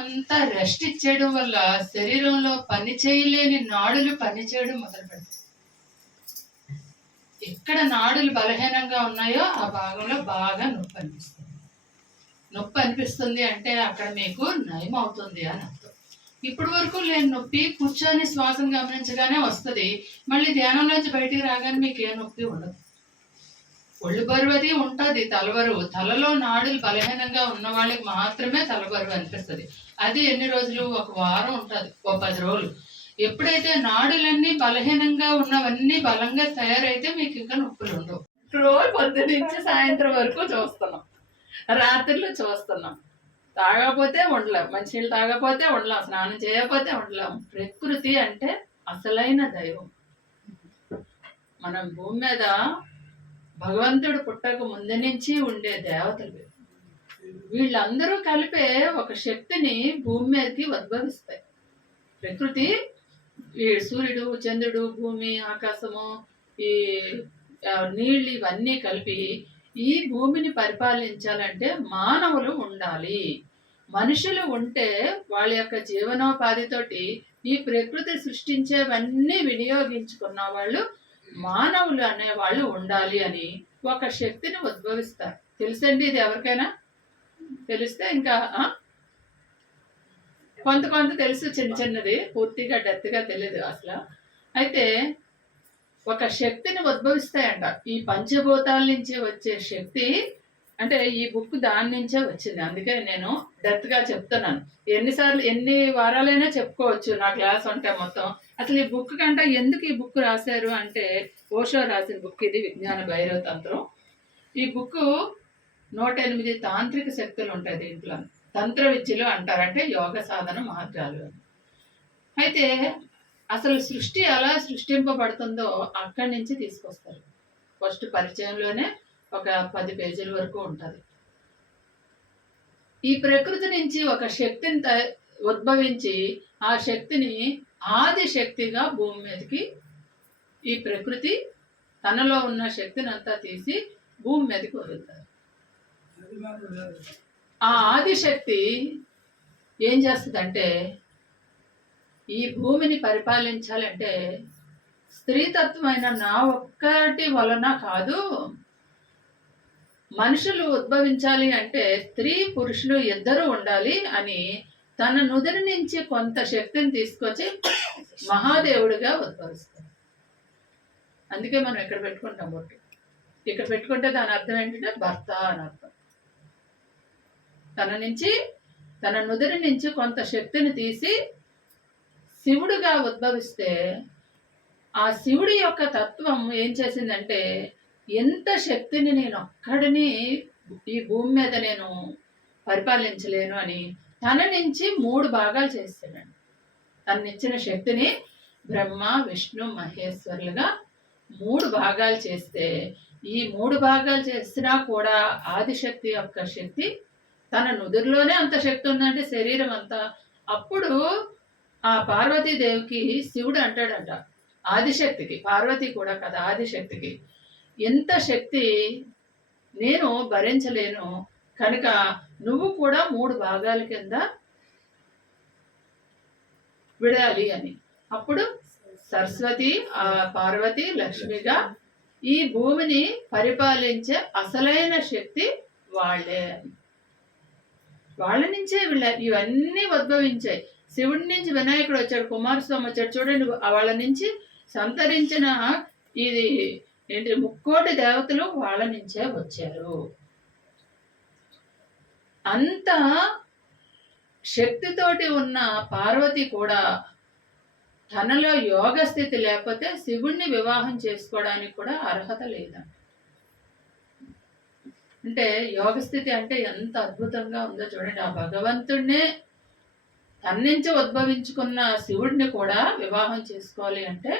అంతా రెస్ట్ ఇచ్చేయడం వల్ల శరీరంలో పని చేయలేని నాడులు పని చేయడం మొదలు పెడతాయి. ఎక్కడ నాడులు బలహీనంగా ఉన్నాయో ఆ భాగంలో బాగా నొప్పి అనిపిస్తుంది. నొప్పి అనిపిస్తుంది అంటే అక్కడ మీకు నయం అవుతుంది అని అర్థం. ఇప్పటి వరకు లేని నొప్పి కూర్చొని శ్వాసను గమనించగానే వస్తుంది. మళ్ళీ ధ్యానంలోంచి బయటికి రాగానే మీకు ఏ నొప్పి ఉండదు. ఒళ్ళు బరువది ఉంటుంది, తలబరువు. తలలో నాడులు బలహీనంగా ఉన్న వాళ్ళకి మాత్రమే తలబరువు అనిపిస్తుంది. అది ఎన్ని రోజులు? ఒక వారం ఉంటుంది, ఒక 10 రోజులు. ఎప్పుడైతే నాడులన్నీ బలహీనంగా ఉన్నవన్నీ బలంగా తయారైతే మీకు ఇంకా నొప్పులు ఉండవు. రోజు పొద్దునుంచి సాయంత్రం వరకు చూస్తున్నాం, రాత్రులు చూస్తున్నాం. తాగకపోతే ఉండలేం, మంచినీళ్ళు తాగకపోతే ఉండలేం, స్నానం చేయకపోతే ఉండలేం. ప్రకృతి అంటే అసలైన దైవం. మనం భూమి మీద భగవంతుడు పుట్టక ముందు నుంచి ఉండే దేవతలు వీళ్ళందరూ కలిపే ఒక శక్తిని భూమి మీదకి ఉద్భవిస్తాయి. ప్రకృతి, ఈ సూర్యుడు, చంద్రుడు, భూమి, ఆకాశము, ఈ నీళ్ళు ఇవన్నీ కలిపి ఈ భూమిని పరిపాలించాలంటే మానవులు ఉండాలి. మనుషులు ఉంటే వాళ్ళ యొక్క జీవనోపాధితోటి ఈ ప్రకృతి సృష్టించేవన్నీ వినియోగించుకున్న వాళ్ళు మానవులు అనేవాళ్ళు ఉండాలి అని ఒక శక్తిని ఉద్భవిస్తారు. తెలుసండి ఇది ఎవరికైనా? తెలిస్తే ఇంకా కొంత తెలుసు, చిన్న చిన్నది, పూర్తిగా డెప్త్గా తెలియదు అసలు. అయితే ఒక శక్తిని ఉద్భవిస్తాయంట. ఈ పంచభూతాల నుంచి వచ్చే శక్తి అంటే ఈ బుక్ దాని నుంచే వచ్చింది. అందుకే నేను డెప్త్గా చెప్తున్నాను. ఎన్ని వారాలైనా చెప్పుకోవచ్చు నా క్లాస్ ఉంటే మొత్తం. అసలు ఈ బుక్ కంటే ఎందుకు ఈ బుక్ రాశారు అంటే, ఓషో రాసిన బుక్ ఇది, విజ్ఞాన భైరవ తంత్రం. ఈ బుక్ 108 తాంత్రిక శక్తులు ఉంటాయి దీంట్లో. తంత్ర విద్యలు అంటారంటే యోగ సాధన మార్గాలు. అయితే అసలు సృష్టి ఎలా సృష్టింపబడుతుందో అక్కడి నుంచి తీసుకొస్తారు. ఫస్ట్ పరిచయంలోనే ఒక 10 పేజీల వరకు ఉంటుంది. ఈ ప్రకృతి నుంచి ఒక శక్తిని ఉద్భవించి ఆ శక్తిని ఆది శక్తిగా భూమి మీదకి ఈ ప్రకృతి తనలో ఉన్న శక్తిని అంతా తీసి భూమి మీదకి వదులుతారు. ఆ ఆదిశక్తి ఏం చేస్తుందంటే, ఈ భూమిని పరిపాలించాలంటే స్త్రీతత్వమైన నా ఒక్కటి వలన కాదు, మనుషులు ఉద్భవించాలి అంటే స్త్రీ పురుషులు ఇద్దరు ఉండాలి అని తన నుదిరి నుంచి కొంత శక్తిని తీసుకొచ్చి మహాదేవుడిగా ఉద్భవిస్తారు. అందుకే మనం ఇక్కడ పెట్టుకుంటాం బొట్టు. ఇక్కడ పెట్టుకుంటే దాని అర్థం ఏంటంటే భర్త అని అర్థం. తన నుదిరి నుంచి కొంత శక్తిని తీసి శివుడిగా ఉద్భవిస్తే ఆ శివుడి యొక్క తత్వం ఏం చేసిందంటే, ఎంత శక్తిని నేను ఒక్కడిని ఈ భూమి మీద నేను పరిపాలించలేను అని తన నుంచి 3 భాగాలు చేస్తాడండి. తననిచ్చిన శక్తిని బ్రహ్మ, విష్ణు, మహేశ్వరులుగా 3 భాగాలు చేస్తే, ఈ 3 భాగాలు చేసినా కూడా ఆదిశక్తి యొక్క శక్తి తన నుదురులోనే అంత శక్తి ఉందంటే శరీరం అంతా. అప్పుడు ఆ పార్వతీదేవికి శివుడు అంటాడంట, ఆదిశక్తికి, పార్వతి కూడా కదా ఆదిశక్తికి, ఎంత శక్తి నేను భరించలేను కనుక నువ్వు కూడా 3 భాగాల కింద విడాలి అని. అప్పుడు సరస్వతి, పార్వతి, లక్ష్మిగా ఈ భూమిని పరిపాలించే అసలైన శక్తి వాళ్ళే. వాళ్ళ నుంచే ఇవన్నీ ఉద్భవించాయి. శివుడి నుంచి వినాయకుడు వచ్చాడు, కుమారస్వామి వచ్చాడు. చూడండి, వాళ్ళ నుంచి సంతరించిన ఇది ఏంటి 3 దేవతలు వాళ్ళ నుంచే వచ్చారు. అంత శక్తితోటి ఉన్న పార్వతి కూడా తనలో యోగ స్థితి లేకపోతే శివుణ్ణి వివాహం చేసుకోవడానికి కూడా అర్హత లేదంట. అంటే యోగ స్థితి అంటే ఎంత అద్భుతంగా ఉందో చూడండి. ఆ భగవంతుడినే తన నుంచి ఉద్భవించుకున్న శివుడిని కూడా వివాహం చేసుకోవాలి అంటే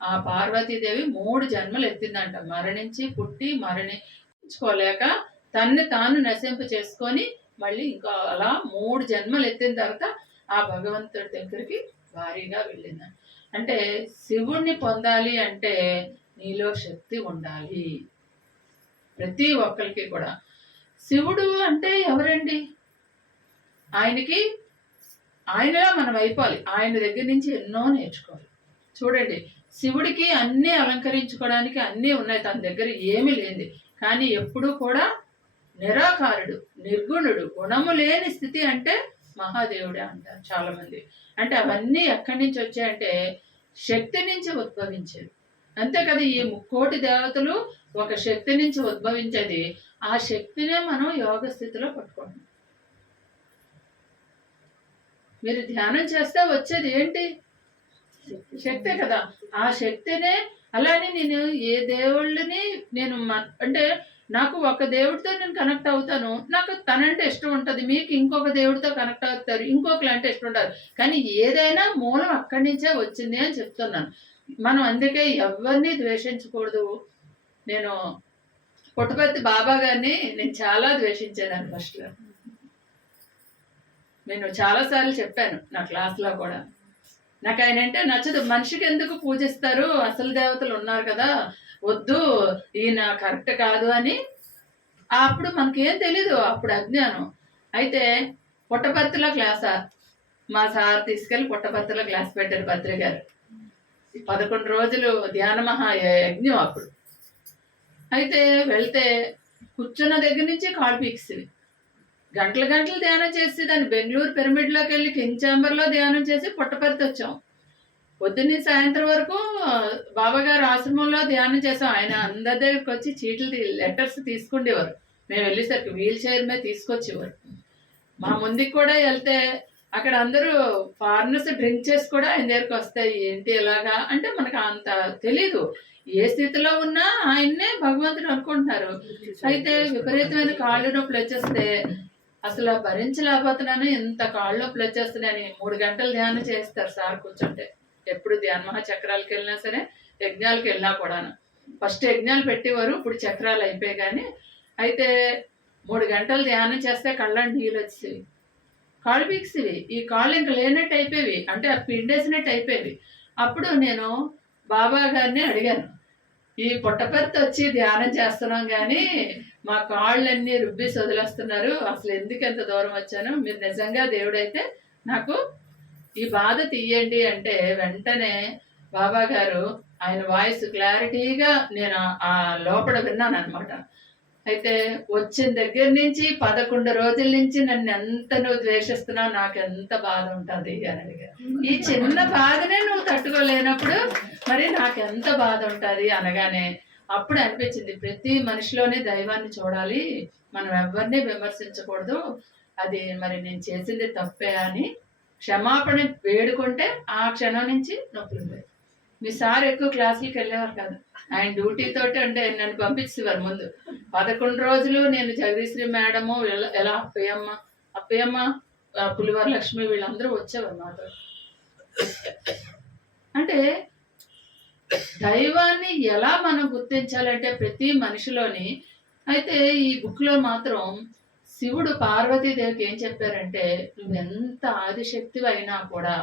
ఆ పార్వతీదేవి 3 జన్మలు ఎత్తిందంట. మరణించి పుట్టి మరణించుకోలేక తన్ని తాను నశింపు చేసుకొని మళ్ళీ ఇంకా అలా 3 జన్మలు ఎత్తిన తర్వాత ఆ భగవంతుడి దగ్గరికి భారీగా వెళ్ళిందంట. అంటే శివుణ్ణి పొందాలి అంటే నీలో శక్తి ఉండాలి. ప్రతి ఒక్కరికి కూడా. శివుడు అంటే ఎవరండి? ఆయనకి ఆయనలా మనం అయిపోవాలి. ఆయన దగ్గర నుంచి ఎన్నో నేర్చుకోవాలి. చూడండి, శివుడికి అన్నీ అలంకరించుకోవడానికి అన్నీ ఉన్నాయి, తన దగ్గర ఏమీ లేనిది. కానీ ఎప్పుడూ కూడా నిరాకారుడు, నిర్గుణుడు, గుణము లేని స్థితి అంటే మహాదేవుడే అంటారు చాలామంది. అంటే అవన్నీ ఎక్కడి నుంచి వచ్చాయంటే శక్తి నుంచి ఉద్భవించేది. అంతే కదా, ఈ ముక్కోటి దేవతలు ఒక శక్తి నుంచి ఉద్భవించేది. ఆ శక్తినే మనం యోగ స్థితిలో పట్టుకోండి. మీరు ధ్యానం చేస్తే వచ్చేది ఏంటి? శక్తే కదా. ఆ శక్తినే. అలానే నేను ఏ దేవుళ్ళని నేను అంటే నాకు ఒక దేవుడితో నేను కనెక్ట్ అవుతాను, నాకు తనంటే ఇష్టం ఉంటుంది, మీకు ఇంకొక దేవుడితో కనెక్ట్ అవుతారు, ఇంకొకరు అంటే ఇష్టం ఉంటుంది. కానీ ఏదైనా మూలం అక్కడి నుంచే వచ్చింది అని చెప్తున్నాను. మనం అందుకే ఎవరిని ద్వేషించకూడదు. నేను పుట్టపర్తి బాబా గారిని నేను చాలా ద్వేషించేదాన్ని ఫస్ట్లో. నేను చాలాసార్లు చెప్పాను నా క్లాస్లో కూడా. నాకు ఆయన అంటే నచ్చదు. మనిషికి ఎందుకు పూజిస్తారు, అసలు దేవతలు ఉన్నారు కదా, వద్దు, ఈయన కరెక్ట్ కాదు అని. అప్పుడు మనకేం తెలీదు, అప్పుడు అజ్ఞానం. అయితే పుట్టపర్తిలో క్లాసా, మా సార్ తీసుకెళ్ళి పుట్టపర్తిలో క్లాస్ పెట్టారు పత్రి గారు. 11 రోజులు ధ్యాన మహా యజ్ఞం అప్పుడు. అయితే వెళ్తే కూర్చున్న దగ్గర నుంచి కాళ్ళు పీక్సింది. గంటలు గంటలు ధ్యానం చేసి దాన్ని బెంగళూరు పిరమిడ్లోకి వెళ్ళి కింగ్ ఛాంబర్లో ధ్యానం చేసి పుట్టపర్తి వచ్చాం. పొద్దున్నే సాయంత్రం వరకు బాబాగారు ఆశ్రమంలో ధ్యానం చేసాం. ఆయన అందరి దగ్గరికి వచ్చి చీట్లు లెటర్స్ తీసుకుండేవారు. మేము వెళ్ళేసరికి వీల్ చైర్ మీద తీసుకొచ్చేవారు. మా ముందుకు కూడా వెళ్తే అక్కడ అందరూ ఫారినర్స్ డ్రింక్ చేసి కూడా ఆయన దగ్గరికి వస్తాయి. ఏంటి ఎలాగా అంటే మనకు అంత తెలీదు. ఏ స్థితిలో ఉన్నా ఆయన్నే భగవంతుడు అనుకుంటున్నారు. అయితే విపరీతమైన కాళ్ళు నొప్పులు వచ్చేస్తే అసలు భరించలేకపోతున్నాను, ఎంత కాళ్ళు నొప్పులు వచ్చేస్తున్నాయని 3 గంటలు ధ్యానం చేస్తారు సార్ కూర్చుంటే. ఎప్పుడు ధ్యాన మహాచక్రాలకు వెళ్ళినా సరే, యజ్ఞాలకు వెళ్ళినా కూడాను. ఫస్ట్ యజ్ఞాలు పెట్టేవారు, ఇప్పుడు చక్రాలు అయిపోయాయి. కానీ అయితే 3 గంటలు ధ్యానం చేస్తే కళ్ళని నీళ్ళు వచ్చేవి, కాళ్ళు పీక్సివి, ఈ కాళ్ళు ఇంక లేనట్టు అయిపోయేవి, అంటే పిండేసినట్టు అయిపోయేవి. అప్పుడు నేను బాబా గారిని అడిగాను, ఈ పుట్టపర్తి వచ్చి ధ్యానం చేస్తున్నాం కానీ మా కాళ్ళన్నీ రుబ్బేసి వదిలేస్తున్నారు, అసలు ఎందుకు ఎంత దూరం వచ్చాను, మీరు నిజంగా దేవుడైతే నాకు ఈ బాధ తీయండి అంటే వెంటనే బాబా గారు ఆయన వాయిస్ క్లారిటీగా నేను ఆ లోపల విన్నాను అనమాట. అయితే వచ్చిన దగ్గర నుంచి 11 రోజుల నుంచి నన్ను ఎంత నువ్వు ద్వేషిస్తున్నావు, నాకు ఎంత బాధ ఉంటుంది అని అడిగారు. ఈ చిన్న బాధనే నువ్వు తట్టుకోలేనప్పుడు మరి నాకు ఎంత బాధ ఉంటుంది అనగానే అప్పుడు అనిపించింది, ప్రతి మనిషిలోనే దైవాన్ని చూడాలి, మనం ఎవరిని విమర్శించకూడదు, అది మరి నేను చేసింది తప్పే అని క్షమాపణ వేడుకుంటే ఆ క్షణం నుంచి నొప్పులు పోయి. మీ సార్ ఎక్కువ క్లాసులకు వెళ్ళేవారు కాదు, ఆయన డ్యూటీ తోటి అంటే నన్ను పంపించేవారు. ముందు 11 రోజులు నేను జగదీశ్వరి మేడము ఎలా అప్పయ్యమ్మ పులివారి లక్ష్మి వీళ్ళందరూ వచ్చేవారు మాతో. అంటే దైవాన్ని ఎలా మనం గుర్తించాలంటే ప్రతి మనిషిలోని. అయితే ఈ బుక్లో మాత్రం శివుడు పార్వతీదేవికి ఏం చెప్పారంటే, నువ్వెంత ఆదిశక్తివి అయినా కూడా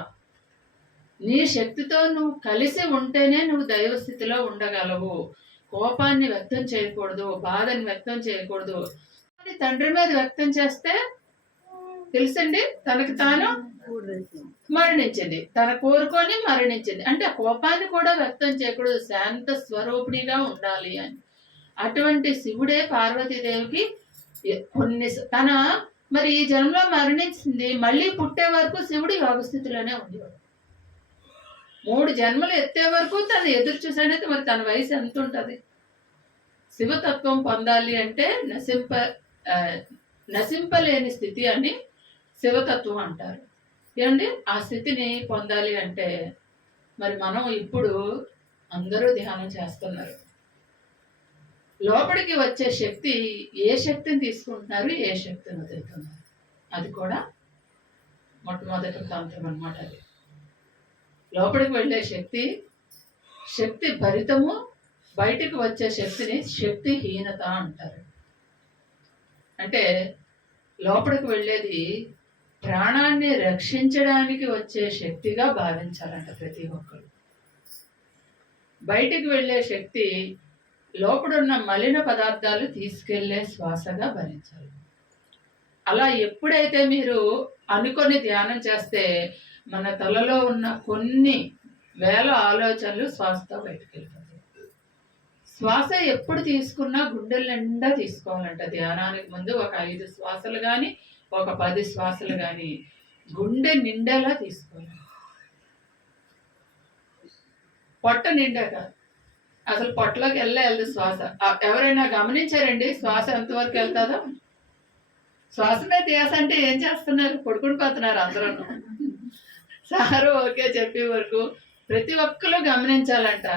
నీ శక్తితో నువ్వు కలిసి ఉంటేనే నువ్వు దైవ స్థితిలో ఉండగలవు. కోపాన్ని వ్యక్తం చేయకూడదు, బాధని వ్యక్తం చేయకూడదు. తండ్రి మీద వ్యక్తం చేస్తే తెలుసండి, తనకు తాను మరణించింది, తన కోరుకొని మరణించింది. అంటే కోపాన్ని కూడా వ్యక్తం చేయకూడదు, శాంత స్వరూపిణిగా ఉండాలి అని. అటువంటి శివుడే పార్వతీదేవికి కొన్ని తన మరి ఈ జన్మలో మరణించింది, మళ్ళీ పుట్టే వరకు శివుడు యోగ స్థితిలోనే ఉండేవాడు. 3 జన్మలు ఎత్తే వరకు తను ఎదురు చూసానైతే మరి తన వయసు ఎంత ఉంటుంది? శివతత్వం పొందాలి అంటే నశింపలేని స్థితి అని శివతత్వం అంటారు. ఏమండి, ఆ స్థితిని పొందాలి అంటే మరి మనం ఇప్పుడు అందరూ ధ్యానం చేస్తున్నారు. లోపలికి వచ్చే శక్తి ఏ శక్తిని తీసుకుంటున్నారు, ఏ శక్తిని వదులుతున్నారు, అది కూడా మొట్టమొదటి తంత్రం అన్నమాట. అది లోపలికి వెళ్ళే శక్తి భరితము, బయటకు వచ్చే శక్తిని శక్తిహీనత అంటారు. అంటే లోపలికి వెళ్ళేది ప్రాణాన్ని రక్షించడానికి వచ్చే శక్తిగా భావించాలంట ప్రతి ఒక్కరు. బయటికి వెళ్ళే శక్తి లోపడున్న మలిన పదార్థాలు తీసుకెళ్లే శ్వాసగా భరించాలి. అలా ఎప్పుడైతే మీరు అనుకొని ధ్యానం చేస్తే మన తలలో ఉన్న కొన్ని వేల ఆలోచనలు శ్వాసతో బయటకు వెళ్ళిపోతాయి. శ్వాస ఎప్పుడు తీసుకున్నా గుండెల నిండా తీసుకోవాలంట. ధ్యానానికి ముందు ఒక 5 శ్వాసలు కానీ ఒక 10 శ్వాసలు కానీ గుండె నిండేలా తీసుకోవాలి. పొట్ట నిండా కాదు, అసలు పొట్టలోకి వెళ్ళదు శ్వాస. ఎవరైనా గమనించారండి శ్వాస ఎంతవరకు వెళ్తుందో? శ్వాస మీద ధ్యాస అంటే ఏం చేస్తున్నారు? పడుకుని పోతున్నారు అందరూ. సారు ఓకే చెప్పే వరకు ప్రతి ఒక్కరు గమనించాలంట.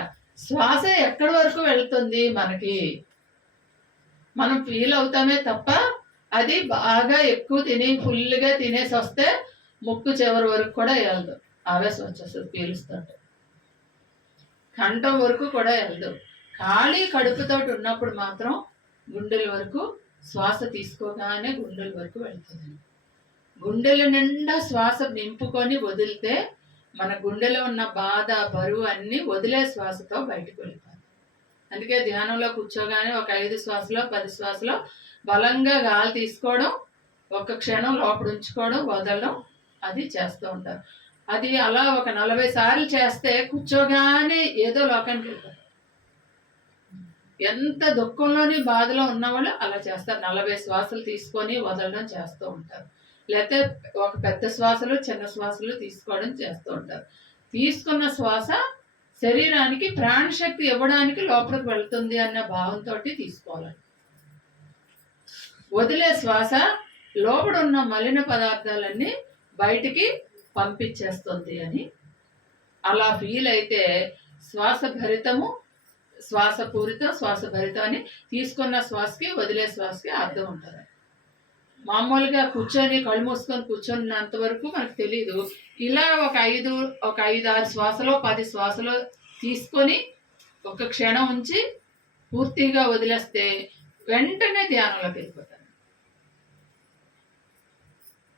శ్వాస ఎక్కడి వరకు వెళ్తుంది మనకి మనం ఫీల్ అవుతామే తప్ప అది బాగా ఎక్కువ తిని ఫుల్గా తినేసి వస్తే ముక్కు చివరి వరకు కూడా వెళ్ళదు. ఆవేశం వచ్చేస్తుంది పీలుస్తుంటే. కంఠం వరకు కూడా వెళ్ళదు. ఖాళీ కడుపుతో ఉన్నప్పుడు మాత్రం గుండెల వరకు శ్వాస తీసుకోగానే గుండెల వరకు వెళ్తుంది. గుండెల నిండా శ్వాస నింపుకొని వదిలితే మన గుండెలో ఉన్న బాధ బరువు అన్నీ వదిలే శ్వాసతో బయటకు వెళ్తాయి. అందుకే ధ్యానంలో కూర్చోగానే ఒక 5 శ్వాసలో 10 శ్వాసలో బలంగా గాలి తీసుకోవడం, ఒక క్షణం లోపల ఉంచుకోవడం, వదలడం అది చేస్తూ ఉంటారు. అది అలా ఒక 40 సార్లు చేస్తే కూర్చోగానే ఏదో లోకానికి వెళ్తారు. ఎంత దుఃఖంలోని బాధలో ఉన్నవాళ్ళు అలా చేస్తారు. 40 శ్వాసలు తీసుకొని వదలడం చేస్తూ ఉంటారు. లేకపోతే ఒక పెద్ద శ్వాసలు చిన్న శ్వాసలు తీసుకోవడం చేస్తూ ఉంటారు. తీసుకున్న శ్వాస శరీరానికి ప్రాణశక్తి ఇవ్వడానికి లోపలికి వెళ్తుంది అన్న భావంతో తీసుకోవాలి. వదిలే శ్వాస లోపల ఉన్న మలిన పదార్థాలన్నీ బయటికి పంపించేస్తుంది అని అలా ఫీల్ అయితే శ్వాస భరితము, శ్వాస పూరితం, శ్వాస భరితం అని తీసుకున్న శ్వాసకి వదిలే శ్వాసకి అర్థం ఉంటుంది. మామూలుగా కూర్చొని కళ్ళు మూసుకొని కూర్చొన్నంత వరకు మనకు తెలీదు. ఇలా ఒక 5-6 శ్వాసలో 10 శ్వాసలో తీసుకొని ఒక క్షణం ఉంచి పూర్తిగా వదిలేస్తే వెంటనే ధ్యానంలోకి వెళ్ళిపోతారు.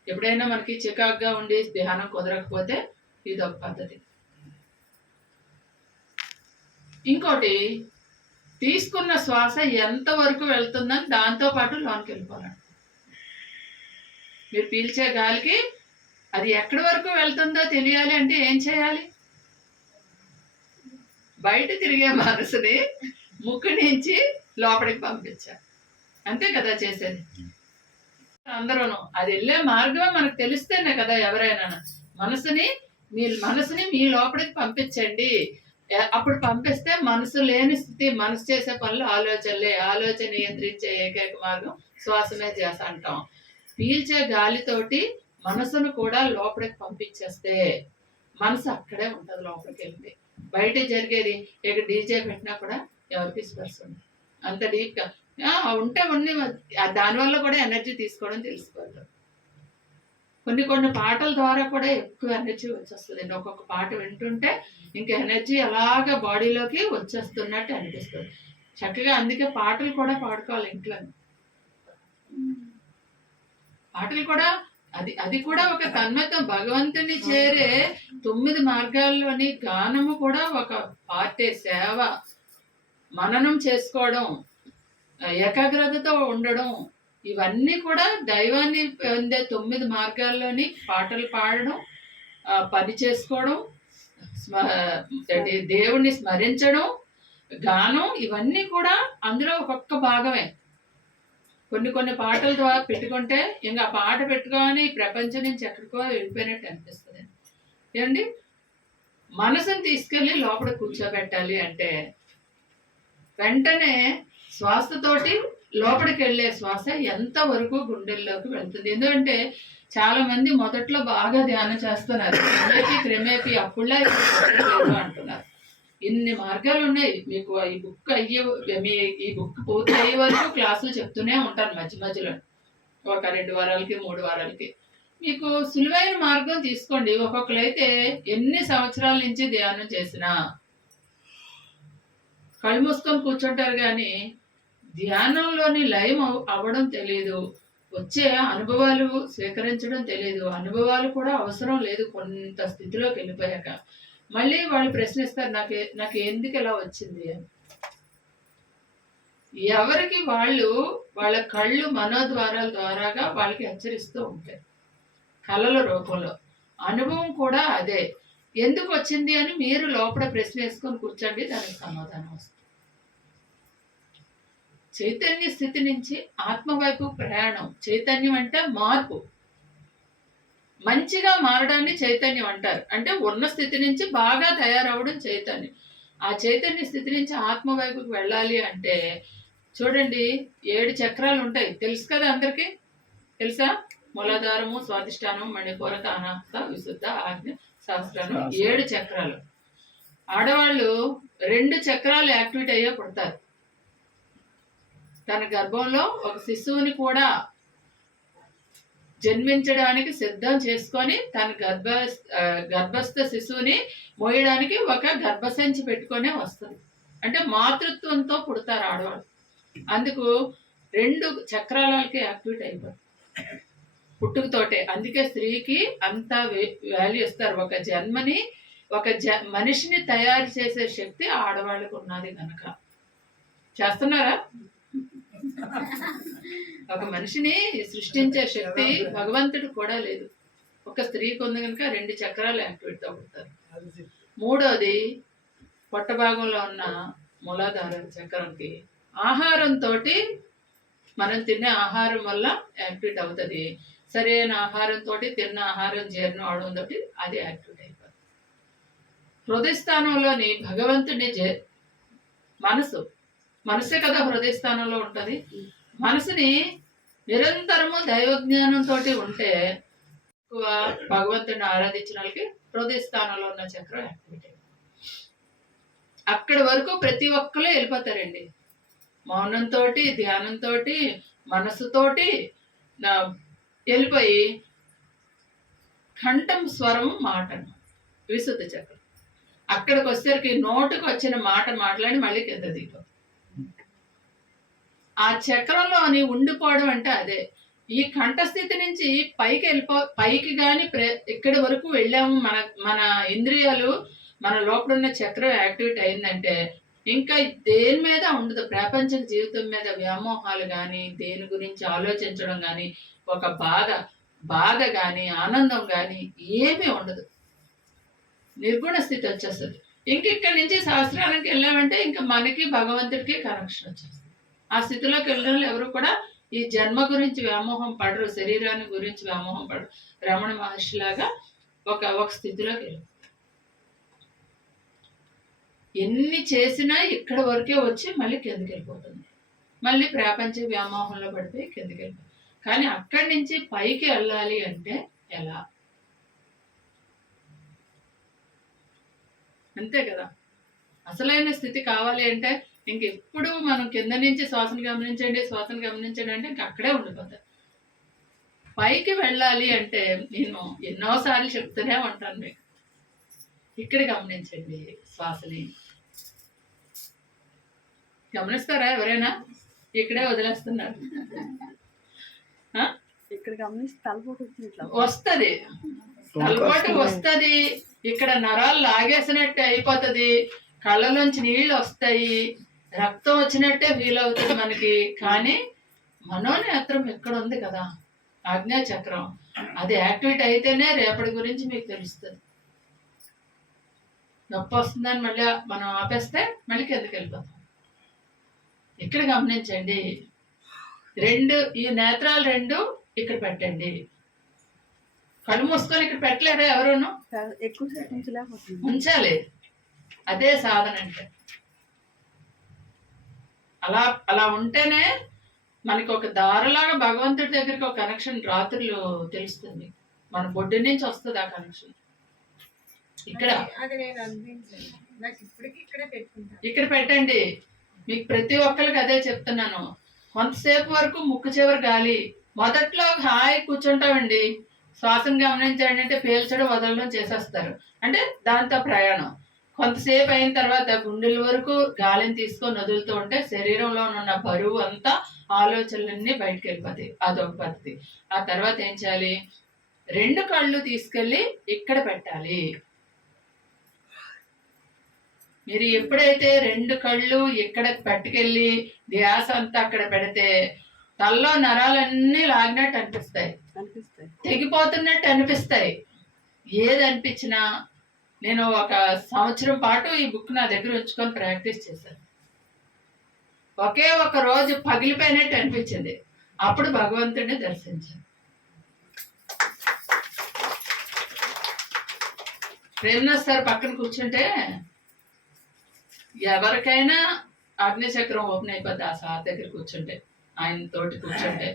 ఎప్పుడైనా మనకి చికాకుగా ఉండి ధ్యానం కుదరకపోతే ఇది ఒక పద్ధతి. ఇంకోటి, తీసుకున్న శ్వాస ఎంతవరకు వెళ్తుందని దాంతోపాటు లోనికి వెళ్ళిపోవాలి. మీరు పీల్చే గాలికి అది ఎక్కడి వరకు వెళ్తుందో తెలియాలి అంటే ఏం చేయాలి? బయట తిరిగే మనసుని ముక్కు నుంచి లోపలికి పంపించాలి. అంతే కదా చేసేది అందరూను. అది వెళ్ళే మార్గం మనకు తెలిస్తేనే కదా ఎవరైనా మనసుని మీ లోపలికి పంపించండి. అప్పుడు పంపిస్తే మనసు లేని స్థితి, మనసు చేసే పనులు ఆలోచనలే. ఆలోచన నియంత్రించే ఏకైక మార్గం శ్వాసమే ధ్యాస అంటాం. పీల్చే గాలితోటి మనసును కూడా లోపలికి పంపించేస్తే మనసు అక్కడే ఉంటుంది. లోపలికి వెళ్ళి బయట జరిగేది ఇక డీజే పెట్టినా కూడా ఎవరికి స్పర్శ ఉంది. అంత డీప్గా ఉంటే దానివల్ల కూడా ఎనర్జీ తీసుకోవడం తెలిసిపోతుంది. కొన్ని పాటల ద్వారా కూడా ఎక్కువ ఎనర్జీ వచ్చేస్తుంది. ఒక్కొక్క పాట వింటుంటే ఇంకా ఎనర్జీ అలాగా బాడీలోకి వచ్చేస్తున్నట్టు అనిపిస్తుంది. చక్కగా అందుకే పాటలు కూడా పాడుకోవాలి ఇంట్లో. పాటలు కూడా అది కూడా ఒక తన్మయత్వం. భగవంతుని చేరే 9 మార్గాల్లోని గానము కూడా ఒక పార్టే. సేవ, మననం చేసుకోవడం, ఏకాగ్రతతో ఉండడం, ఇవన్నీ కూడా దైవాన్ని పొందే 9 మార్గాల్లోని పాటలు పాడడం, పని చేసుకోవడం, దేవుణ్ణి స్మరించడం, గానం, ఇవన్నీ కూడా అందులో ఒక్కొక్క భాగమే. కొన్ని పాటల ద్వారా పెట్టుకుంటే ఇంకా పాట పెట్టుకొని ప్రపంచం నుంచి ఎక్కడికో వెళ్ళిపోయినట్టు అనిపిస్తుంది. ఏమండి, మనసుని తీసుకెళ్ళి లోపల కూర్చోబెట్టాలి అంటే వెంటనే శ్వాసతోటి లోపలికి వెళ్ళే శ్వాస ఎంతవరకు గుండెల్లోకి వెళ్తుంది. ఎందుకంటే చాలా మంది మొదట్లో బాగా ధ్యానం చేస్తున్నారు, క్రమేపీ అప్పుడులా ఇప్పుడు అంటున్నారు. ఇన్ని మార్గాలు ఉన్నాయి. మీకు ఈ బుక్ పూర్తి అయ్యే వరకు క్లాసులు చెప్తూనే ఉంటాను మధ్య మధ్యలో, ఒక 2 వారాలకి 3 వారాలకి. మీకు సులువైన మార్గం తీసుకోండి. ఒక్కొక్కరైతే ఎన్ని సంవత్సరాల నుంచి ధ్యానం చేసినా కళ్ళు మూసుకొని కూర్చుంటారు కానీ ధ్యానంలోని లయం అవ్వడం తెలియదు. వచ్చే అనుభవాలు స్వీకరించడం తెలియదు. అనుభవాలు కూడా అవసరం లేదు కొంత స్థితిలోకి వెళ్ళిపోయాక. మళ్ళీ వాళ్ళు ప్రశ్నిస్తారు, నాకు ఎందుకు ఇలా వచ్చింది అని. ఎవరికి వాళ్ళు వాళ్ళ కళ్ళు మనోద్వారాల ద్వారాగా వాళ్ళకి హెచ్చరిస్తూ ఉంటాయి, కళల రూపంలో. అనుభవం కూడా అదే. ఎందుకు వచ్చింది అని మీరు లోపల ప్రశ్న వేసుకొని కూర్చోండి, దానికి సమాధానం వస్తుంది. చైతన్య స్థితి నుంచి ఆత్మ వైపు ప్రయాణం. చైతన్యం అంటే మార్పు, మంచిగా మారడాన్ని చైతన్యం అంటారు. అంటే ఉన్న స్థితి నుంచి బాగా తయారవడం చైతన్యం. ఆ చైతన్య స్థితి నుంచి ఆత్మ వైపుకి వెళ్ళాలి అంటే చూడండి, 7 చక్రాలు ఉంటాయి, తెలుసు కదా అందరికీ? తెలుసా? మూలాధారము, స్వాధిష్టానం, మణిపూరక, అనాహత, విశుద్ధ, ఆజ్ఞ, సహస్రానం, 7 చక్రాలు. ఆడవాళ్ళు 2 చక్రాలు యాక్టివేట్ అయ్యే పుడతారు. తన గర్భంలో ఒక శిశువుని కూడా జన్మించడానికి సిద్ధం చేసుకొని తన గర్భస్థ శిశువుని మోయడానికి ఒక గర్భసంచి పెట్టుకొనే వస్తుంది. అంటే మాతృత్వంతో పుడతారు ఆడవాళ్ళు. అందుకు 2 చక్రాలకి యాక్టివేట్ అయిపోతారు పుట్టుకతోటే. అందుకే స్త్రీకి అంత వాల్యూ ఇస్తారు. ఒక జన్మని, ఒక మనిషిని తయారు చేసే శక్తి ఆడవాళ్ళకు ఉన్నది కనుక. చేస్తున్నారా? ఒక మనిషిని సృష్టించే శక్తి భగవంతుడు కూడా లేదు, ఒక స్త్రీకి ఉంది కనుక 2 చక్రాలు యాక్టివేట్ అవుతారు. మూడోది పొట్ట భాగంలో ఉన్న మూలాధార చక్రంకి ఆహారంతో, మనం తినే ఆహారం వల్ల యాక్టివేట్ అవుతుంది. సరైన ఆహారంతో తిన్న ఆహారం జీర్ణం అవడంతో అది యాక్టివేట్ అయిపోతుంది. హృదయ స్థానంలోని భగవంతుని మనసే కదా హృదయ స్థానంలో ఉంటుంది. మనసుని నిరంతరము దైవజ్ఞానంతో ఉంటే ఎక్కువ భగవంతుని ఆరాధించిన వాళ్ళకి హృదయ స్థానంలో ఉన్న చక్రం యాక్టివేట్ అయిపోతుంది. అక్కడి వరకు ప్రతి ఒక్కరు వెళ్ళిపోతారండి. మౌనంతో, ధ్యానంతో, మనసుతోటి వెళ్ళిపోయి కంఠం, స్వరం, మాటను, విశుద్ధ చక్రం. అక్కడికి వచ్చేసరికి నోటుకు వచ్చిన మాట మాట్లాడి మళ్ళీ కింద దిగిపోతుంది. ఆ చక్రంలోని ఉండిపోవడం అంటే అదే. ఈ కంఠస్థితి నుంచి పైకి కానీ ఇక్కడి వరకు వెళ్ళాము. మన ఇంద్రియాలు, మన లోపల ఉన్న చక్రం యాక్టివేట్ అయిందంటే ఇంకా దేని మీద ఉండదు. ప్రపంచ జీవితం మీద వ్యామోహాలు కానీ, దేని గురించి ఆలోచించడం కానీ, ఒక బాధ కానీ, ఆనందం కానీ ఏమీ ఉండదు. నిర్గుణ స్థితి వచ్చేస్తుంది. ఇంక ఇక్కడి నుంచి శాస్త్రానికి వెళ్ళామంటే ఇంకా మనకి భగవంతుడికి కనెక్షన్ వచ్చేస్తుంది. ఆ స్థితిలోకి వెళ్ళడం ఎవరు కూడా ఈ జన్మ గురించి వ్యామోహం పడరు, శరీరాన్ని గురించి వ్యామోహం పడరు. రమణ మహర్షిలాగా ఒక స్థితిలోకి వెళ్ళి ఎన్ని చేసినా ఇక్కడ వరకే వచ్చి మళ్ళీ కిందకి వెళ్ళిపోతుంది. మళ్ళీ ప్రపంచ వ్యామోహంలో పడిపోయి కిందకి వెళ్ళిపోతుంది. కానీ అక్కడి నుంచి పైకి వెళ్ళాలి అంటే ఎలా? అంతే కదా. అసలైన స్థితి కావాలి అంటే ఇంకెప్పుడు మనం కింద నుంచి శ్వాసను గమనించండి అంటే ఇంక అక్కడే ఉండిపోతారు. పైకి వెళ్ళాలి అంటే నేను ఎన్నోసార్లు చెప్తూనే ఉంటాను మీకు, ఇక్కడ గమనించండి శ్వాసని. గమనిస్తారా ఎవరైనా? ఇక్కడే వదిలేస్తున్నారు. ఇక్కడ గమనిస్తే తలపోటు వస్తుంది, తలపోటు వస్తుంది. ఇక్కడ నరాలు లాగేసినట్టే అయిపోతుంది, కళ్ళలోంచి నీళ్ళు వస్తాయి, రక్తం వచ్చినట్టే ఫీల్ అవుతుంది మనకి. కానీ మనోనేత్రం ఎక్కడ ఉంది కదా, ఆజ్ఞా చక్రం, అది యాక్టివేట్ అయితేనే రేపటి గురించి మీకు తెలుస్తుంది. నొప్పి వస్తుందని మళ్ళీ మనం ఆపేస్తే మళ్ళీ కిందకి వెళ్ళిపోతాం. ఇక్కడ గమనించండి. ఈ నేత్రాలు 2 ఇక్కడ పెట్టండి. కళ్ళు మూసుకొని ఇక్కడ పెట్టలేరా ఎవరును? ఉంచాలి. అదే సాధన అంటే. అలా ఉంటేనే మనకి ఒక దారిలాగా భగవంతుడి దగ్గరికి ఒక కనెక్షన్ రాత్రులు తెలుస్తుంది. మన బొడ్డు నుంచి వస్తుంది ఆ కనెక్షన్. ఇక్కడ పెట్టండి. మీకు ప్రతి ఒక్కరికి అదే చెప్తున్నాను. కొంతసేపు వరకు ముక్కు చివరి గాలి, మొదట్లో హాయి కూర్చుంటామండి, శ్వాసను గమనించండి అంటే పీల్చడం వదలడం చేసేస్తారు, అంటే దాంతో ప్రయాణం. కొంతసేపు అయిన తర్వాత గుండెల వరకు గాలిని తీసుకొని వదులుతూ ఉంటే శరీరంలో ఉన్న బరువు అంతా, ఆలోచనలన్నీ బయటకు వెళ్ళిపోతాయి. అదొక పద్ధతి. ఆ తర్వాత ఏం చేయాలి? 2 కళ్ళు తీసుకెళ్ళి ఇక్కడ పెట్టాలి. మీరు ఎప్పుడైతే 2 కళ్ళు ఇక్కడ పట్టుకెళ్ళి ధ్యాస అంతా అక్కడ పెడితే తల్లో నరాలన్నీ లాగినట్టు అనిపిస్తాయి, తెగిపోతున్నట్టు అనిపిస్తాయి. ఏది అనిపించినా నేను 1 సంవత్సరం పాటు ఈ బుక్ నా దగ్గర ఉంచుకొని ప్రాక్టీస్ చేశాను. ఒకే ఒక రోజు పగిలిపోయినట్టు అనిపించింది, అప్పుడు భగవంతుడిని దర్శించాను. ప్రేమ్నాథ్ సార్ పక్కన కూర్చుంటే ఎవరికైనా అగ్నిచక్రం ఓపెన్ అయిపోద్ది. ఆ సార్ దగ్గర కూర్చుంటే, ఆయన తోటి కూర్చుంటే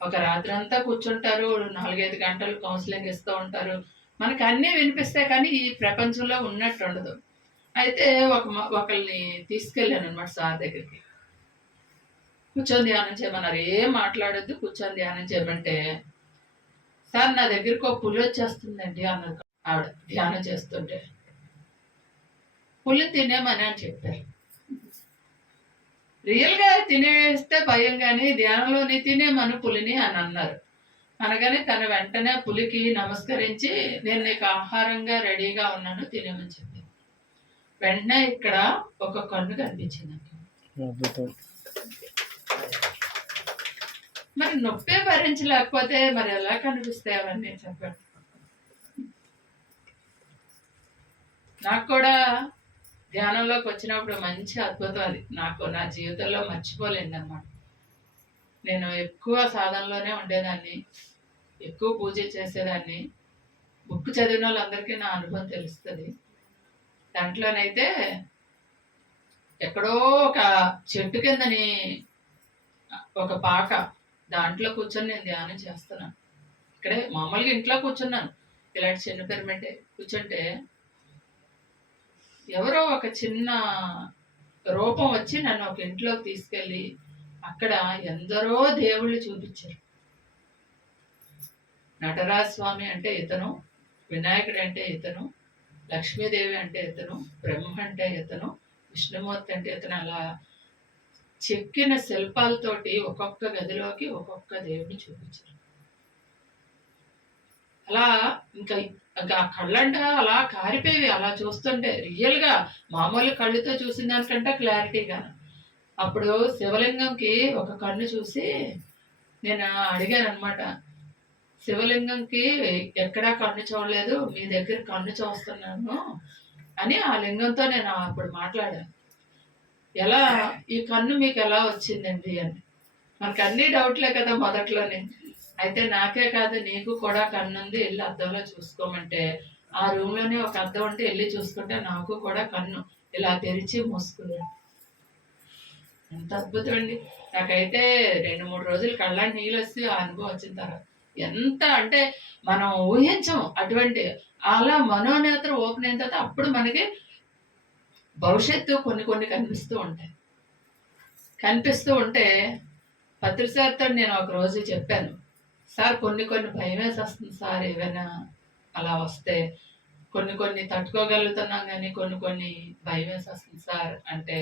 ఒక రాత్రి అంతా కూర్చుంటారు, 4-5 గంటలు కౌన్సిలింగ్ ఇస్తూ ఉంటారు. మనకు అన్నీ వినిపిస్తాయి, కానీ ఈ ప్రపంచంలో ఉన్నట్టు ఉండదు. అయితే ఒకరిని తీసుకెళ్ళాను అనమాట సార్ దగ్గరికి. కూర్చొని ధ్యానం చేయమన్నారు. ఏం మాట్లాడొద్దు, కూర్చొని ధ్యానం చేయమంటే, సార్ నా దగ్గరికి ఒక పులి వచ్చేస్తుందండి అన్నారు ఆవిడ ధ్యానం చేస్తుంటే. పులి తినేమని అని చెప్పారు. రియల్గా తినేస్తే భయం, కానీ ధ్యానంలోని తినేమను పులిని అని అన్నారు. అనగానే తన వెంటనే పులికి నమస్కరించి, నేను నీకు ఆహారంగా రెడీగా ఉన్నాను, తినేమని చెప్పింది. వెంటనే ఇక్కడ ఒక కన్ను కనిపించింది. మరి నొప్పే భరించలేకపోతే మరి ఎలా కనిపిస్తాయి అవన్నీ చెప్పండి. నాకు కూడా ధ్యానంలోకి వచ్చినప్పుడు మంచి అద్భుతం అది. నాకు నా జీవితంలో మర్చిపోలేండి అనమాట. నేను ఎక్కువ సాధనలోనే ఉండేదాన్ని, ఎక్కువ పూజ చేసేదాన్ని. బుక్ చదివిన వాళ్ళందరికీ నా అనుభవం తెలుస్తుంది. దాంట్లోనైతే ఎక్కడో ఒక చెట్టు కిందని ఒక పాక, దాంట్లో కూర్చొని నేను ధ్యానం చేస్తున్నాను. ఇక్కడే మామూలుగా ఇంట్లో కూర్చున్నాను, ఇలాంటి చిన్న పిరమిడ్ కూర్చుంటే ఎవరో ఒక చిన్న రూపం వచ్చి నన్ను ఒక ఇంట్లోకి తీసుకెళ్ళి అక్కడ ఎందరో దేవుళ్ళు చూపించారు. నటరాజ స్వామి అంటే ఇతను, వినాయకుడు అంటే ఇతను, లక్ష్మీదేవి అంటే ఇతను, బ్రహ్మ అంటే ఇతను, విష్ణుమూర్తి అంటే ఇతను. అలా చెక్కిన శిల్పాలతోటి ఒక్కొక్క గదిలోకి ఒక్కొక్క దేవుడిని చూపించారు. అలా ఇంకా ఆ కళ్ళంట అలా కారిపోయేవి అలా చూస్తుంటే. రియల్గా మామూలు కళ్ళుతో చూసిన దానికంటే క్లారిటీగా. అప్పుడు శివలింగంకి ఒక కన్ను చూసి నేను అడిగాను అనమాట, శివలింగంకి ఎక్కడా కన్ను చూడలేదు, మీ దగ్గర కన్ను చూస్తున్నాను అని ఆ లింగంతో నేను అప్పుడు మాట్లాడాను. ఎలా ఈ కన్ను మీకు ఎలా వచ్చిందండి అని. మనకు అన్ని డౌట్లే కదా మొదట్లోనే. అయితే నాకే కాదు నీకు కూడా కన్ను ఉంది, వెళ్ళి అద్దంలో చూసుకోమంటే, ఆ రూమ్లోనే ఒక అద్దం ఉంటే వెళ్ళి చూసుకుంటే నాకు కూడా కన్ను ఇలా తెరిచి మూసుకున్నాను. ఎంత అద్భుతం అండి. నాకైతే 2-3 రోజులు కళ్ళని నీళ్ళు వస్తే ఆ అనుభవం వచ్చిన తర్వాత ఎంత అంటే మనం ఊహించం అటువంటి. అలా మనోనేత్రం ఓపెన్ అయిన తర్వాత అప్పుడు మనకి భవిష్యత్తు కొన్ని కనిపిస్తూ ఉంటాయి. కనిపిస్తూ ఉంటే పత్రిసార్తో నేను ఒక రోజు చెప్పాను, సార్ కొన్ని భయం వేసి వస్తుంది సార్, ఏమైనా అలా వస్తే కొన్ని తట్టుకోగలుగుతున్నాం, కానీ కొన్ని భయం వేసి వస్తుంది సార్ అంటే,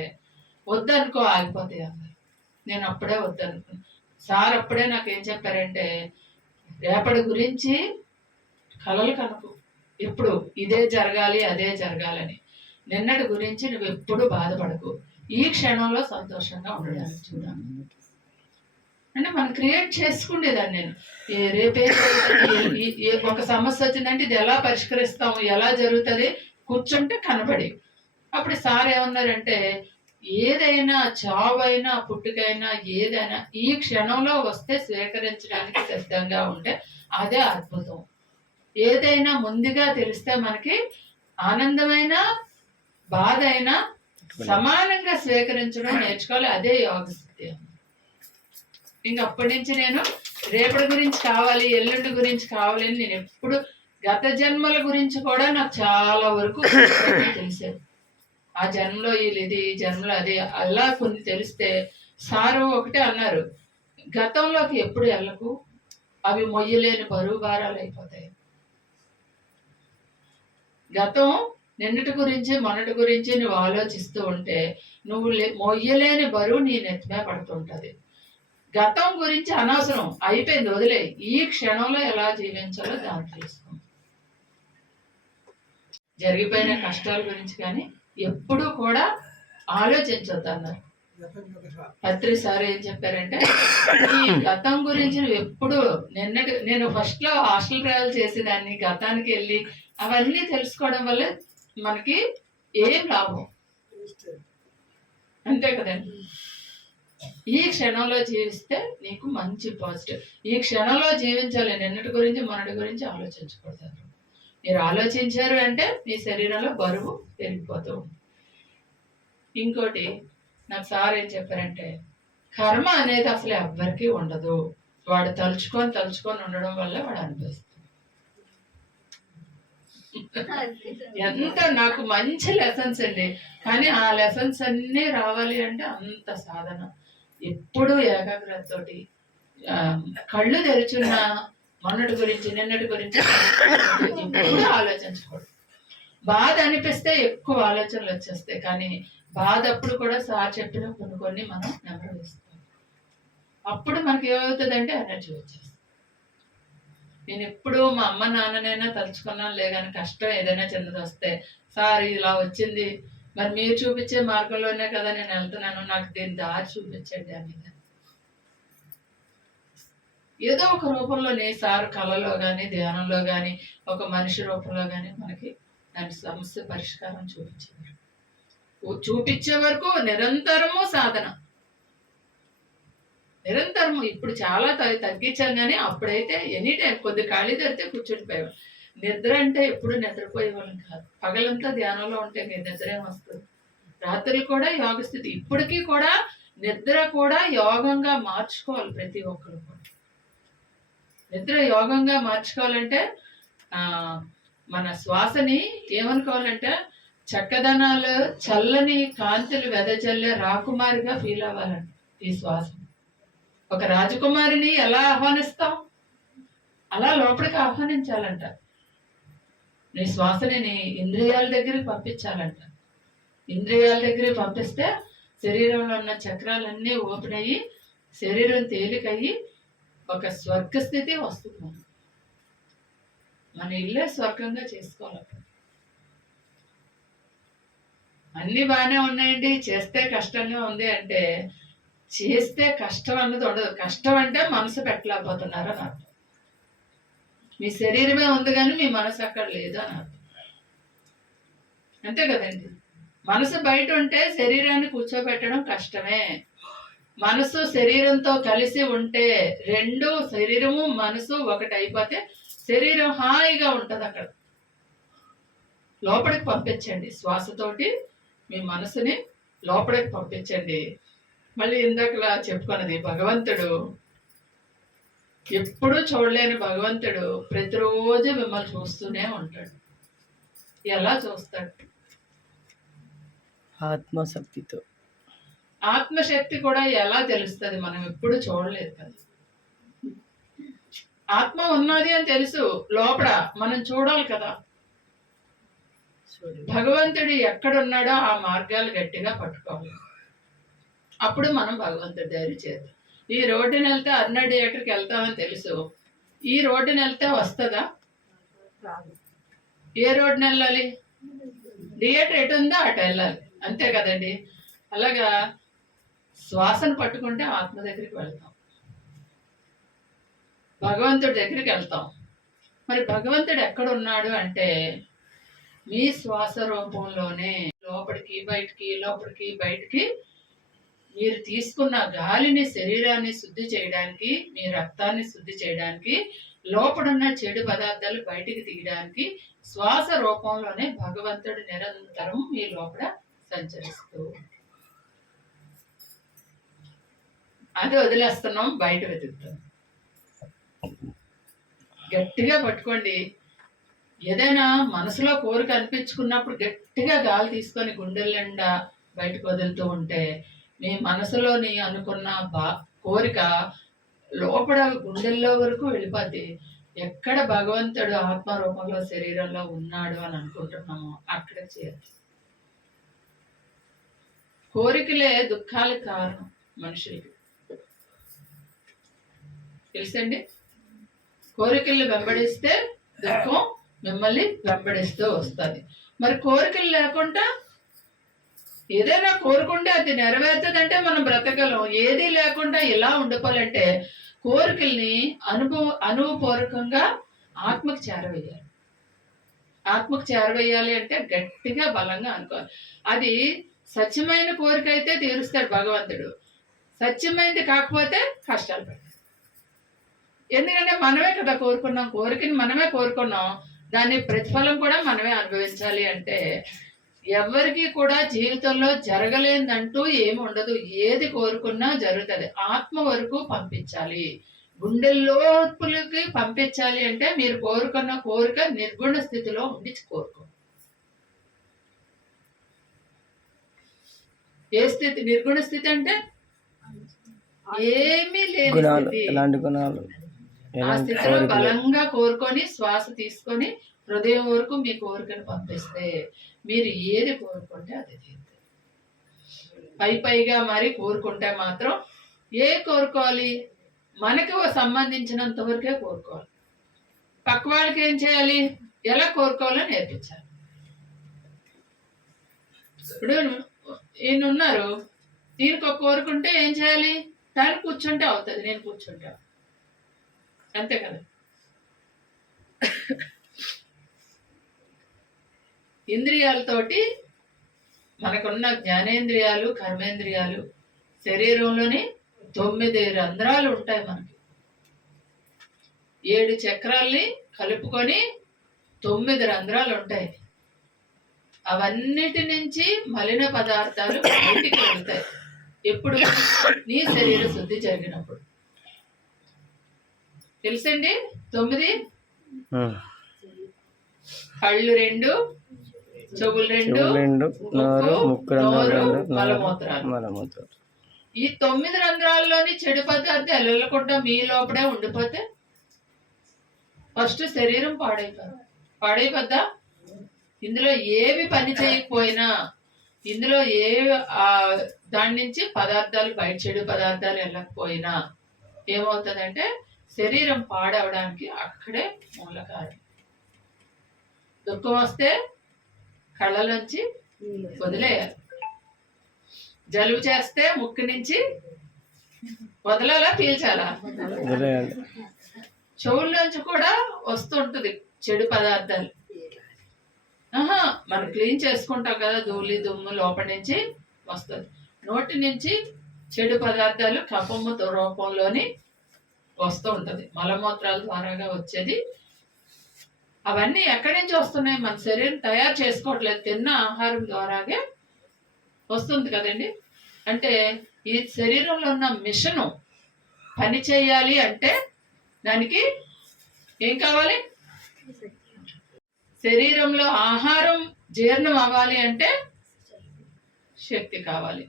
వద్దనుకో ఆగిపోతాయి అన్నారు. నేను అప్పుడే వద్దనుకున్నాను. సార్ అప్పుడే నాకు ఏం చెప్పారంటే, రేపటి గురించి కలలు కనుకు, ఎప్పుడు ఇదే జరగాలి అదే జరగాలని. నిన్నటి గురించి నువ్వు ఎప్పుడు బాధపడకు, ఈ క్షణంలో సంతోషంగా ఉండడానికి చూడాలి అంటే మనం క్రియేట్ చేసుకునేదాన్ని. నేను రేపే ఒక సమస్య వచ్చిందంటే ఇది ఎలా పరిష్కరిస్తాము, ఎలా జరుగుతుంది కూర్చుంటే కనపడి. అప్పుడు సార్ ఏమన్నారంటే, ఏదైనా చావైనా పుట్టుకైనా ఏదైనా ఈ క్షణంలో వస్తే స్వీకరించడానికి సిద్ధంగా ఉంటే అదే అద్భుతం. ఏదైనా ముందుగా తెలిస్తే మనకి ఆనందమైన బాధ అయినా సమానంగా స్వీకరించడం నేర్చుకోవాలి, అదే యోగ స్థితి. ఇంక అప్పటి నుంచి నేను రేపటి గురించి కావాలి, ఎల్లుండి గురించి కావాలి అని నేను ఎప్పుడు, గత జన్మల గురించి కూడా నాకు చాలా వరకు తెలిసేది. ఆ జన్మలో ఇది, ఈ జన్మలో అది, అలా కొన్ని తెలిస్తే సారు ఒకటే అన్నారు, గతంలోకి ఎప్పుడు వెళ్ళకు, అవి మొయ్యలేని బరువు భారాలు అయిపోతాయి. గతం నిన్నటి గురించి మొన్నటి గురించి నువ్వు ఆలోచిస్తూ ఉంటే నువ్వు మొయ్యలేని బరువు నీ నెత్తిమే పడుతుంటది. గతం గురించి అనవసరం, అయిపోయింది, వదిలే. ఈ క్షణంలో ఎలా జీవించాలో దాన్ని తెలుసుకో. జరిగిపోయిన కష్టాల గురించి కానీ ఎప్పుడు కూడా ఆలోచించొద్దు అన్నారు. పత్రి సార్ ఏం చెప్పారంటే ఈ గతం గురించి నువ్వు ఎప్పుడు నేను ఫస్ట్ లో హాస్టల్ ట్రావెల్ చేసేదాన్ని, గతానికి వెళ్ళి అవన్నీ తెలుసుకోవడం వల్ల మనకి ఏం లాభం, అంతే కదండి. ఈ క్షణంలో జీవిస్తే నీకు మంచి పాజిటివ్. ఈ క్షణంలో జీవించాలి, నిన్నటి గురించి మొన్నటి గురించి ఆలోచించకూడదు. మీరు ఆలోచించారు అంటే మీ శరీరంలో బరువు పెరిగిపోతూ ఉంది. ఇంకోటి నాకు సార్ ఏం చెప్పారంటే కర్మ అనేది అసలు ఎవ్వరికీ ఉండదు, వాడు తలుచుకొని ఉండడం వల్ల వాడు అనిపిస్తుంది. ఎంత నాకు మంచి లెసన్స్ అండి. కానీ ఆ లెసన్స్ అన్నీ రావాలి అంటే అంత సాధన, ఎప్పుడు ఏకాగ్రతతోటి కళ్ళు తెరుచున్న మొన్నటి గురించి నిన్నటి గురించి ఎప్పుడు ఆలోచించకూడదు. బాధ అనిపిస్తే ఎక్కువ ఆలోచనలు వచ్చేస్తాయి, కానీ బాధ అప్పుడు కూడా సార్ చెప్పిన కొన్ని మనం నెమరేస్తాం. అప్పుడు మనకి ఏమవుతుందంటే ఎనర్జీ వచ్చేస్తుంది. నేను ఎప్పుడు మా అమ్మ నాన్ననైనా తలుచుకున్నాను లేదని కష్టం ఏదైనా చిన్నది వస్తే, సార్ ఇలా వచ్చింది, మరి మీరు చూపించే మార్గంలోనే కదా నేను వెళ్తున్నాను, నాకు దీని దారి చూపించండి అని. ఏదో ఒక రూపంలోనే సార్ కళలో కానీ ధ్యానంలో కానీ ఒక మనిషి రూపంలో కానీ మనకి దాని సమస్య పరిష్కారం చూపించే వరకు నిరంతరము సాధన, నిరంతరము. ఇప్పుడు చాలా తగ్గించాం, కానీ అప్పుడైతే ఎనీ టైం కొద్ది ఖాళీ దొరికితే కూర్చుండిపోయేవాళ్ళం. నిద్ర అంటే ఎప్పుడు నిద్రపోయేవాళ్ళం కాదు, పగలంతా ధ్యానంలో ఉంటే నిద్ర ఏమొస్తుంది. రాత్రి కూడా యోగ స్థితి. ఇప్పటికీ కూడా నిద్ర కూడా యోగంగా మార్చుకోవాలి. ప్రతి ఒక్కరు కూడా నిద్ర యోగంగా మార్చుకోవాలంటే మన శ్వాసని ఏమనుకోవాలంటే చక్కదనాలు చల్లని కాంతులు వెదజల్లే రాకుమారిగా ఫీల్ అవ్వాలంట. ఈ శ్వాస ఒక రాజకుమారిని ఎలా ఆహ్వానిస్తాం అలా లోపలికి ఆహ్వానించాలంట. నీ శ్వాసని నీ ఇంద్రియాల దగ్గరికి పంపించాలంట. ఇంద్రియాల దగ్గరికి పంపిస్తే శరీరంలో ఉన్న చక్రాలన్నీ ఓపెన్ అయ్యి శరీరం తేలికయ్యి ఒక స్వర్గస్థితి వస్తుంది. మన ఇల్లే స్వర్గంగా చేసుకోవాలి. అన్ని బాగానే ఉన్నాయండి, చేస్తే కష్టంగా ఉంది అంటే చేస్తే కష్టం అన్నది ఉండదు. కష్టం అంటే మనసు పెట్టలేకపోతున్నారు అని అర్థం. మీ శరీరమే ఉంది కానీ మీ మనసు అక్కడ లేదు అని అర్థం, అంతే కదండి. మనసు బయట ఉంటే శరీరాన్ని కూర్చోబెట్టడం కష్టమే. మనసు శరీరంతో కలిసి ఉంటే రెండు శరీరము మనసు ఒకటి అయిపోతే శరీరం హాయిగా ఉంటుంది. అక్కడ లోపలికి పంపించండి, శ్వాసతోటి మీ మనసుని లోపలికి పంపించండి. మళ్ళీ ఇందాకలా చెప్పుకున్నది, భగవంతుడు ఎప్పుడూ చూడలేని భగవంతుడు ప్రతిరోజు మిమ్మల్ని చూస్తూనే ఉంటాడు. ఎలా చూస్తాడు? ఆత్మశక్తితో. ఆత్మశక్తి కూడా ఎలా తెలుస్తుంది? మనం ఎప్పుడు చూడలేదు కదా. ఆత్మ ఉన్నది అని తెలుసు, లోపల మనం చూడాలి కదా. భగవంతుడు ఎక్కడున్నాడో ఆ మార్గాలు గట్టిగా పట్టుకోవాలి. అప్పుడు మనం భగవంతుడి దగ్గర చేద్దాం. ఈ రోడ్డుని వెళ్తే అరుణ థియేటర్కి వెళ్తామని తెలుసు, ఈ రోడ్డుని వెళ్తే వస్తుందా? ఏ రోడ్డుని వెళ్ళాలి? థియేటర్ ఎటు ఉందో అటు వెళ్ళాలి, అంతే కదండి. అలాగా శ్వాసను పట్టుకుంటే ఆత్మ దగ్గరికి వెళ్తాం, భగవంతుడి దగ్గరికి వెళ్తాం. మరి భగవంతుడు ఎక్కడ ఉన్నాడు అంటే మీ శ్వాస రూపంలోనే. లోపలికి బయటికి లోపలికి బయటికి మీరు తీసుకున్న గాలిని శరీరాన్ని శుద్ధి చేయడానికి, మీ రక్తాన్ని శుద్ధి చేయడానికి, లోపడున్న చెడు పదార్థాలు బయటికి తీయడానికి శ్వాస రూపంలోనే భగవంతుడు నిరంతరం మీ లోపల సంచరిస్తూ. అది వదిలేస్తున్నాం, బయట వెతుకుతాం. గట్టిగా పట్టుకోండి. ఏదైనా మనసులో కోరిక అనిపించుకున్నప్పుడు గట్టిగా గాలి తీసుకొని గుండెల నిండా బయటకు వదులుతూ ఉంటే మీ మనసులోని అనుకున్న కోరిక లోపల గుండెల్లో వరకు వెళ్ళిపోద్ది. ఎక్కడ భగవంతుడు ఆత్మరూపంలో శరీరంలో ఉన్నాడు అని అనుకుంటున్నామో అక్కడ చేయాలి. కోరికలే దుఃఖాలకు కారణం మనుషులకి, తెలుసండి. కోరికల్ని వెంబడిస్తే దుఃఖం మిమ్మల్ని వెంబడిస్తూ వస్తుంది. మరి కోరికలు లేకుండా ఏదైనా కోరుకుంటే అది నెరవేరుతుందంటే మనం బ్రతకలం. ఏది లేకుండా ఇలా ఉండిపోవాలంటే కోరికల్ని అనుభవపూర్వకంగా ఆత్మకు చేరవేయాలి. ఆత్మకు చేరవేయాలి అంటే గట్టిగా బలంగా అనుకోవాలి. అది సత్యమైన కోరిక అయితే తీరుస్తాడు భగవంతుడు. సత్యమైనది కాకపోతే కష్టాలు పెడతాడు. ఎందుకంటే మనమే కదా కోరుకున్నాం, కోరికని మనమే కోరుకున్నాం, దాని ప్రతిఫలం కూడా మనమే అనుభవించాలి. అంటే ఎవరికి కూడా జీవితంలో జరగలేదంటూ ఏమి ఉండదు. ఏది కోరుకున్నా జరుగుతుంది. ఆత్మ వరకు పంపించాలి, గుండెల్లోపులకి పంపించాలి. అంటే మీరు కోరుకున్న కోరిక నిర్గుణ స్థితిలో ఉండి కోరుకో. ఏ స్థితి? నిర్గుణ స్థితి అంటే ఏమీ లేని స్థితి. ఆ స్థితిలో బలంగా కోరుకొని శ్వాస తీసుకొని హృదయం వరకు మీ కోరికను పంపిస్తే మీరు ఏది కోరుకుంటే అది తీరుతుంది. పైగా మరి కోరుకుంటే మాత్రం ఏ కోరుకోవాలి? మనకు సంబంధించినంత వరకే కోరుకోవాలి. పక్క వాళ్ళకి ఏం చేయాలి? ఎలా కోరుకోవాలో నేర్పించాలి. ఇప్పుడు ఈయన ఉన్నారు, దీనికి ఒక కోరుకుంటే ఏం చేయాలి? తను కూర్చుంటే అవుతుంది, నేను కూర్చుంటా, అంతే కదా. ఇంద్రియాలతోటి మనకున్న జ్ఞానేంద్రియాలు, కర్మేంద్రియాలు, శరీరంలోని 9 రంధ్రాలు ఉంటాయి. మనకి 7 చక్రాల్ని కలుపుకొని 9 రంధ్రాలు ఉంటాయి. అవన్నిటి నుంచి మలిన పదార్థాలు బయటికి వెళ్తాయి. ఎప్పుడు? నీ శరీర శుద్ధి జరిగినప్పుడు. తెలుసండి? 9 కళ్ళు 2, చెవులు 2, నోరు, మలమూత్రాలు. ఈ 9 రంధ్రాల్లోని చెడు పదార్థాలు వెళ్ళకుండా మీ లోపడే ఉండిపోతే ఫస్ట్ శరీరం పాడైపోద్దా? ఇందులో ఏవి పని చేయకపోయినా, ఇందులో దాని నుంచి పదార్థాలు బయట చెడు పదార్థాలు వెళ్ళకపోయినా ఏమవుతుందంటే శరీరం పాడవడానికి అక్కడే మూల కారణం. దుఃఖం వస్తే కళ్ళలోంచి వదిలేయాలి. జలుబు చేస్తే ముక్కు నుంచి వదలాలా, పీల్చాలా? చెవుల్లోంచి కూడా వస్తుంటుంది చెడు పదార్థాలు. మనం క్లీన్ చేసుకుంటాం కదా, ధూళి దుమ్ము లోపల నుంచి వస్తుంది. నోటి నుంచి చెడు పదార్థాలు కఫము రూపంలోని వస్తూ ఉంటుంది, మలమూత్రాల ద్వారాగా వచ్చేది. అవన్నీ ఎక్కడి నుంచి వస్తున్నాయి? మన శరీరం తయారు చేసుకోవట్లేదు, తిన్న ఆహారం ద్వారాగే వస్తుంది కదండి. అంటే ఈ శరీరంలో ఉన్న మిషను పని చేయాలి అంటే దానికి ఏం కావాలి? శరీరంలో ఆహారం జీర్ణం అవ్వాలి అంటే శక్తి కావాలి.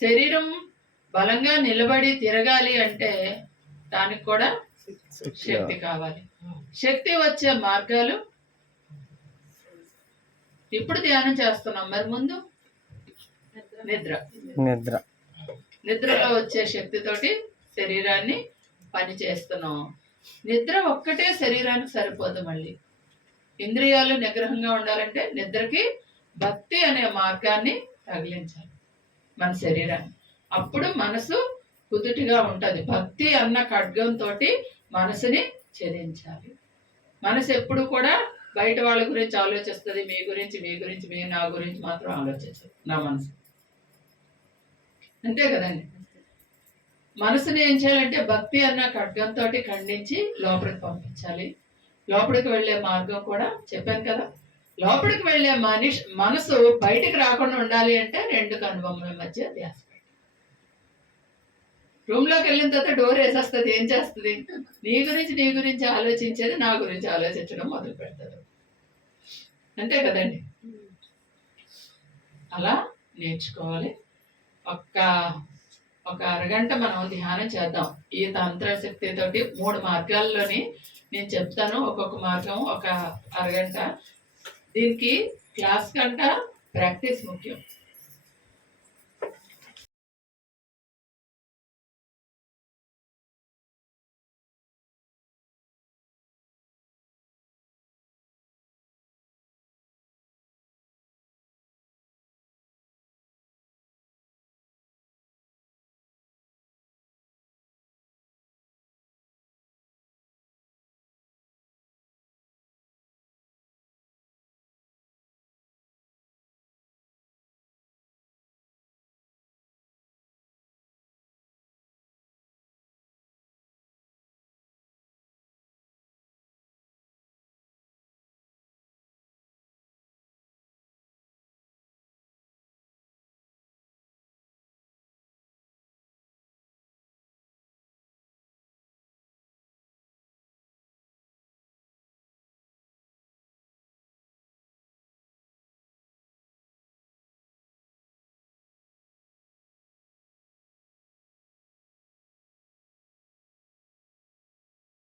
శరీరం బలంగా నిలబడి తిరగాలి అంటే దానికి కూడా శక్తి కావాలి. శక్తి వచ్చే మార్గాలు ఇప్పుడు ధ్యానం చేస్తున్నాం. మరి ముందు నిద్రలో వచ్చే శక్తితోటి శరీరాన్ని పని చేస్తున్నాం. నిద్ర ఒక్కటే శరీరానికి సరిపోదు. మళ్ళీ ఇంద్రియాలు నిగ్రహంగా ఉండాలంటే నిద్రకి భక్తి అనే మార్గాన్ని తగిలించాలి మన శరీరాన్ని. అప్పుడు మనసు కుదుటిగా ఉంటుంది. భక్తి అన్న ఖడ్గంతో మనసుని ఛేదించాలి. మనసు ఎప్పుడు కూడా బయట వాళ్ళ గురించి ఆలోచిస్తుంది, మీ గురించి నా గురించి మాత్రం ఆలోచించదు నా మనసు. అంతే కదండి. మనసుని ఏం చేయాలంటే భక్తి అన్న ఖడ్గంతో ఖండించి లోపలికి పంపించాలి. లోపలికి వెళ్ళే మార్గం కూడా చెప్పాను కదా. లోపలికి వెళ్ళే మనసు బయటికి రాకుండా ఉండాలి అంటే 2 కనుబొమ్మల మధ్య ధ్యాస. రూమ్ లోకి వెళ్ళిన తర్వాత డోర్ వేసేస్తుంది. ఏం చేస్తుంది? నీ గురించి ఆలోచించేది నా గురించి ఆలోచించడం మొదలు పెడతారు. అంతే కదండి. అలా నేర్చుకోవాలి. ఒక అరగంట మనం ధ్యానం చేద్దాం. ఈ తంత్రశక్తితోటి 3 మార్గాల్లోని నేను చెప్తాను. ఒక్కొక్క మార్గం ఒక అరగంట. దీనికి క్లాస్ కంట ప్రాక్టీస్ ముఖ్యం.